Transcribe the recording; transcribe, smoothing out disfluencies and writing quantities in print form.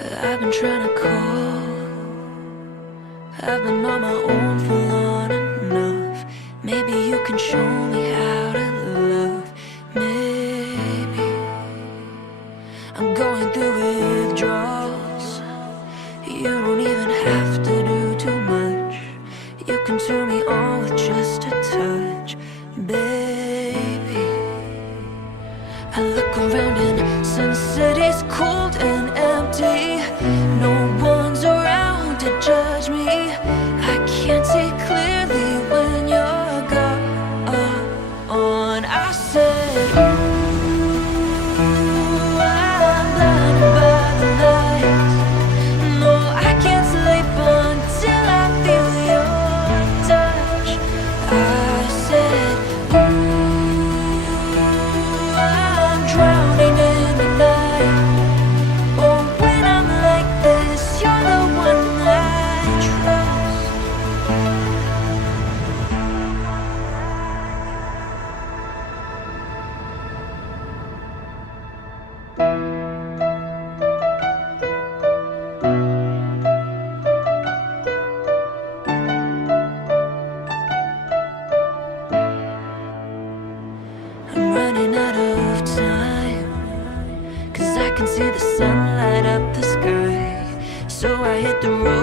I've been trying to call. I've been on my own for long enough. Maybe you can show me how to love. Maybe I'm going through withdrawals. You don't even have to do too much. You can turn me on with just a touch, baby. I look around and Sun City's cold and empty. No one's around to judge me. I can't see clearly when you're gone. I said, ooh, I'm blinded by the lights. No, I can't sleep until I feel your touch. I said, ooh, I'm drowning in the night. Oh, when I'm like this, you're the one I trust. I'm running out of time, 'cause I can see the sun light up the sky. So I hit the road